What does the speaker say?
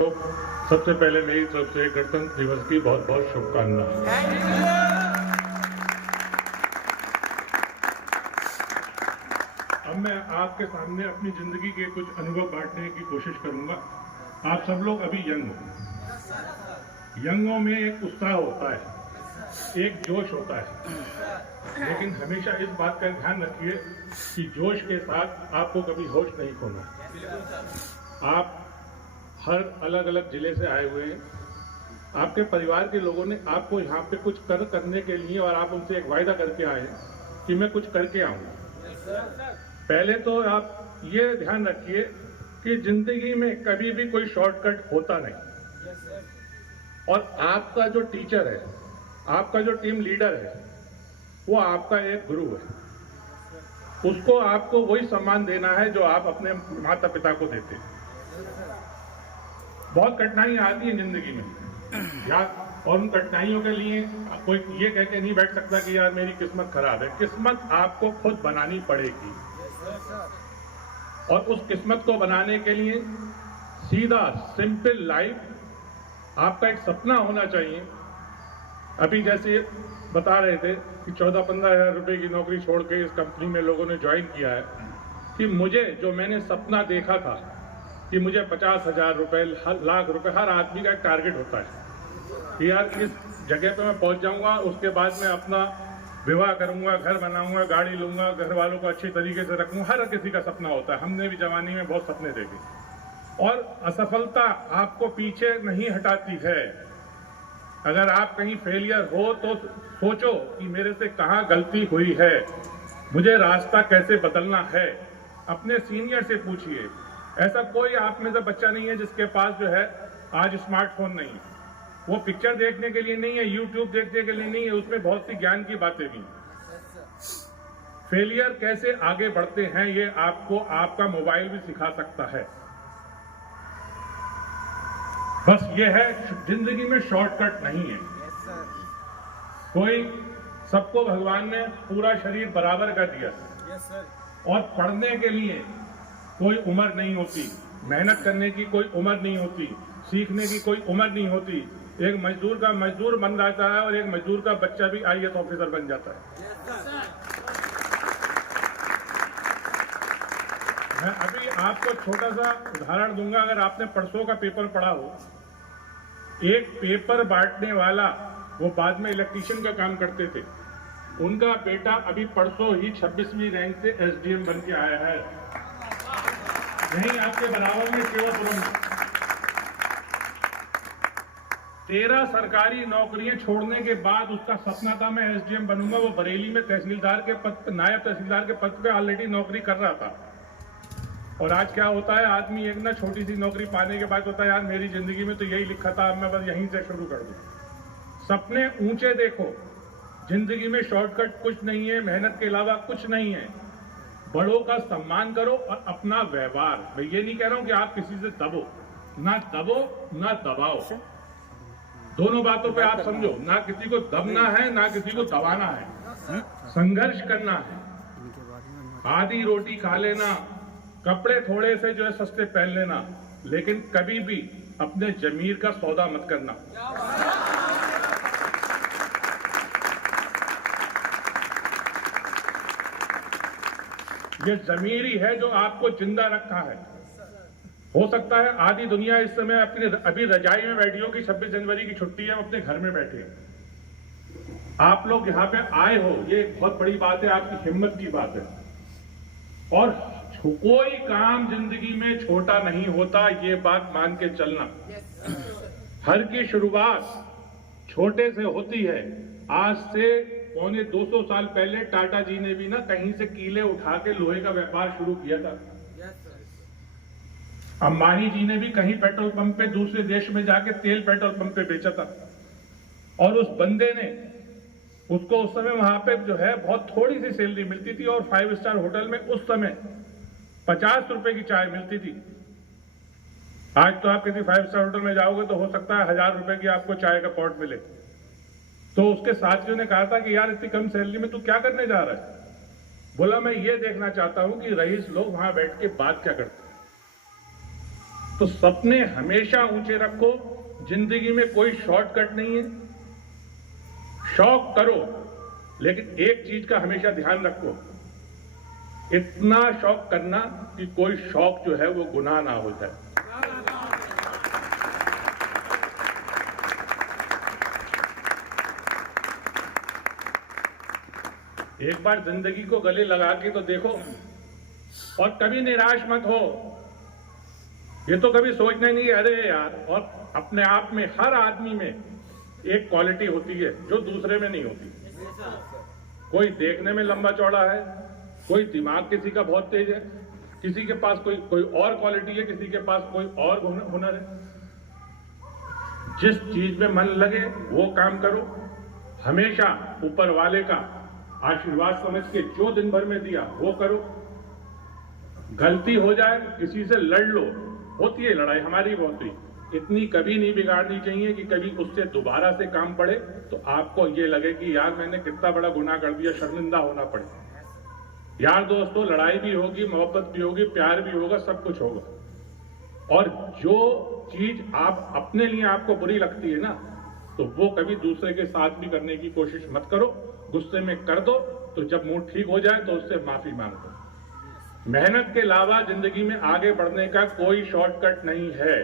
तो सबसे पहले मेरी तरफ से गणतंत्र दिवस की बहुत बहुत शुभकामनाएं। अब मैं आपके सामने अपनी जिंदगी के कुछ अनुभव बांटने की कोशिश करूंगा। आप सब लोग अभी यंग हो। यंगों में एक उत्साह होता है, एक जोश होता है, लेकिन हमेशा इस बात का ध्यान रखिए कि जोश के साथ आपको कभी होश नहीं खोना। आप हर अलग अलग जिले से आए हुए हैं। आपके परिवार के लोगों ने आपको यहाँ पे कुछ करने के लिए, और आप उनसे एक वायदा करके आए हैं कि मैं कुछ करके आऊंगा। पहले तो आप ये ध्यान रखिए कि जिंदगी में कभी भी कोई शॉर्टकट होता नहीं, और आपका जो टीचर है, आपका जो टीम लीडर है, वो आपका एक गुरु है। उसको आपको वही सम्मान देना है जो आप अपने माता पिता को देते हैं। बहुत कठिनाई आती है जिंदगी में यार, और उन कठिनाइयों के लिए कोई ये कह के नहीं बैठ सकता कि यार मेरी किस्मत खराब है। किस्मत आपको खुद बनानी पड़ेगी, और उस किस्मत को बनाने के लिए सीधा सिंपल लाइफ, आपका एक सपना होना चाहिए। अभी जैसे बता रहे थे कि 14-15 हज़ार रुपए की नौकरी छोड़ के इस कंपनी में लोगों ने ज्वाइन किया है, कि मुझे जो मैंने सपना देखा था कि मुझे 50,000 रुपए, लाख रुपए, हर आदमी का एक टारगेट होता है कि यार इस जगह पे मैं पहुंच जाऊंगा, उसके बाद मैं अपना विवाह करूंगा, घर बनाऊंगा, गाड़ी लूंगा, घर वालों को अच्छी तरीके से रखूंगा। हर किसी का सपना होता है। हमने भी जवानी में बहुत सपने देखे, और असफलता आपको पीछे नहीं हटाती है। अगर आप कहीं फेलियर हो तो सोचो कि मेरे से कहाँ गलती हुई है, मुझे रास्ता कैसे बदलना है। अपने सीनियर से पूछिए। ऐसा कोई आप में से बच्चा नहीं है जिसके पास जो है आज स्मार्टफोन नहीं है। वो पिक्चर देखने के लिए नहीं है, यूट्यूब देखने के लिए नहीं है, उसमें बहुत सी ज्ञान की बातें भी। फेलियर कैसे आगे बढ़ते हैं ये आपको आपका मोबाइल भी सिखा सकता है। बस ये है, जिंदगी में शॉर्टकट नहीं है कोई। सबको भगवान ने पूरा शरीर बराबर का दिया, और पढ़ने के लिए कोई उम्र नहीं होती, मेहनत करने की कोई उम्र नहीं होती, सीखने की कोई उम्र नहीं होती। एक मजदूर का मजदूर बन जाता है, और एक मजदूर का बच्चा भी IAS ऑफिसर बन जाता है। मैं अभी आपको छोटा सा उदाहरण दूंगा। अगर आपने परसों का पेपर पढ़ा हो, एक पेपर बांटने वाला, वो बाद में इलेक्ट्रीशियन का काम करते थे, उनका बेटा अभी परसों ही 26वीं रैंक से SDM बन के आया है। नहीं, आपके बराबर में सेवापुरम 13 सरकारी नौकरियां छोड़ने के बाद उसका सपना था मैं SDM बनूंगा। वो बरेली में तहसीलदार के पद, नायब तहसीलदार के पद पे ऑलरेडी नौकरी कर रहा था। और आज क्या होता है, आदमी एक ना छोटी सी नौकरी पाने के बाद होता है यार मेरी जिंदगी में तो यही लिखा था, अब मैं बस यहीं से शुरू कर दूं। सपने ऊंचे देखो। जिंदगी में शॉर्टकट कुछ नहीं है, मेहनत के अलावा कुछ नहीं है। बड़ों का सम्मान करो, और अपना व्यवहार, मैं ये नहीं कह रहा हूं कि आप किसी से दबो ना दबाओ। दोनों बातों पे आप समझो, ना किसी को दबना है ना किसी को दबाना है। संघर्ष करना है। आधी रोटी खा लेना, कपड़े थोड़े से जो है सस्ते पहन लेना, लेकिन कभी भी अपने जमीर का सौदा मत करना। ये जमीर ही है जो आपको जिंदा रखा है। हो सकता है आधी दुनिया इस समय अपनी अभी रजाई में बैठी हो कि 26 जनवरी की छुट्टी है, हम अपने घर में बैठे हैं। आप लोग यहाँ पे आए हो, ये एक बहुत बड़ी बात है, आपकी हिम्मत की बात है। और कोई काम जिंदगी में छोटा नहीं होता, ये बात मान के चलना। हर की शुरुआत छोटे से होती है। आज से पौने 200 साल पहले टाटा जी ने भी ना कहीं से कीले उठा के लोहे का व्यापार शुरू किया था। अंबानी जी ने भी कहीं पेट्रोल पंप पे दूसरे देश में जाके तेल पेट्रोल पंप पे बेचा था, और उस बंदे ने उसको उस समय वहां पे जो है बहुत थोड़ी सी सैलरी मिलती थी, और 5 स्टार होटल में उस समय 50 रुपए की चाय मिलती थी। आज तो आप किसी 5 स्टार होटल में जाओगे तो हो सकता है 1000 रुपए की आपको चाय का पॉट मिले। तो उसके साथियों ने कहा था कि यार इतनी कम सैलरी में तू क्या करने जा रहा है? बोला मैं ये देखना चाहता हूं कि रईस लोग वहां बैठ के बात क्या करते हैं। तो सपने हमेशा ऊंचे रखो। जिंदगी में कोई शॉर्टकट नहीं है। शौक करो, लेकिन एक चीज का हमेशा ध्यान रखो, इतना शौक करना कि कोई शौक जो है वो गुनाह ना हो जाए। एक बार जिंदगी को गले लगा के तो देखो, और कभी निराश मत हो। ये तो कभी सोचना नहीं, अरे यार, और अपने आप में हर आदमी में एक क्वालिटी होती है जो दूसरे में नहीं होती। कोई देखने में लंबा चौड़ा है, कोई दिमाग किसी का बहुत तेज है, किसी के पास कोई और क्वालिटी है, किसी के पास कोई और हुनर है। जिस चीज में मन लगे वो काम करो। हमेशा ऊपर वाले का आशीर्वाद समझ के जो दिन भर में दिया वो करो। गलती हो जाए किसी से लड़ लो, होती है लड़ाई, हमारी बहुत हुई, इतनी कभी नहीं बिगाड़नी चाहिए कि कभी उससे दोबारा से काम पड़े तो आपको ये लगे कि यार मैंने कितना बड़ा गुनाह कर दिया, शर्मिंदा होना पड़े। यार दोस्तों, लड़ाई भी होगी, मोहब्बत भी होगी, प्यार भी होगा, सब कुछ होगा। और जो चीज आप अपने लिए आपको बुरी लगती है ना, तो वो कभी दूसरे के साथ भी करने की कोशिश मत करो। गुस्से में कर दो, तो जब मूड ठीक हो जाए तो उससे माफी मांग दो। मेहनत के अलावा जिंदगी में आगे बढ़ने का कोई शॉर्टकट नहीं है।